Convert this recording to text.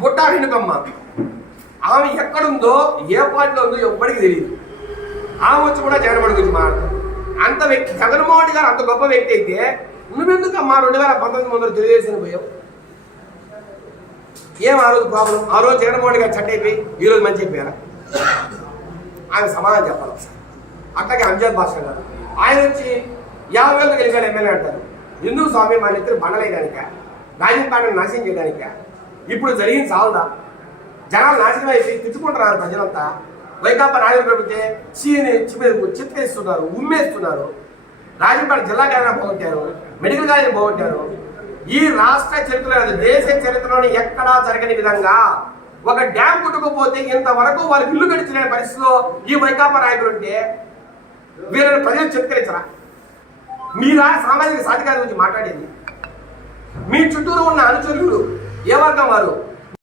బుట్టా ఆమె ఎక్కడుందో ఏ పార్టీలో ఉందో ఎవ్వరికి తెలియదు ఆమె వచ్చి కూడా జగన్మోహన్ గురించి మాట్లాడతాం అంత వ్యక్తి జగన్మోహన్ రెడ్డి గారు అంత గొప్ప వ్యక్తి అయితే నువ్వెందుకు అమ్మా రెండు వేల పంతొమ్మిది వందలు తెలియజేసిన పోయావు? ఏం ఆ రోజు ప్రాబ్లం ఆ రోజు జగన్మోహన్ రెడ్డి గారు చెడ్డ అయిపోయి ఈ రోజు మంచి అయిపోయారా? ఆయన సమాధానం చెప్పాలి ఒకసారి. అట్లాగే అంజాద్ భాష గారు ఆయన వచ్చి యాభై వేలు గెలిచాడు ఎమ్మెల్యే అంటారు. ఎందుకు స్వామి మన ఇద్దరు బండలేయడానిక? రాజంపాటను నాశనం చేయడానిక? ఇప్పుడు జరిగింది చాలదా? జనాలు నాశనం అయిపోయి తిట్టుకుంటున్నారు ప్రజలంతా. వైకాపా నాయకులు పెడితే చీని చిప్పేస్తున్నారు ఉమ్మేస్తున్నారు. రాజంపేట జిల్లా కేంద్రం పోగొట్టారు మెడికల్ కాలేజీ పోగొట్టారు. ఈ రాష్ట్ర చరిత్రలో దేశ చరిత్రలోని ఎక్కడా జరగని విధంగా ఒక డ్యామ్ కుట్టుకుపోతే ఇంతవరకు వాళ్ళు ఇల్లు గడిచిన పరిస్థితిలో ఈ వైకాపా నాయకులు ఉంటే వీళ్ళని ప్రజలు చిత్కరించరా మీరా సామాజిక సాధికార గురించి మాట్లాడేది? మీ చుట్టూరు ఉన్న అనుచరులు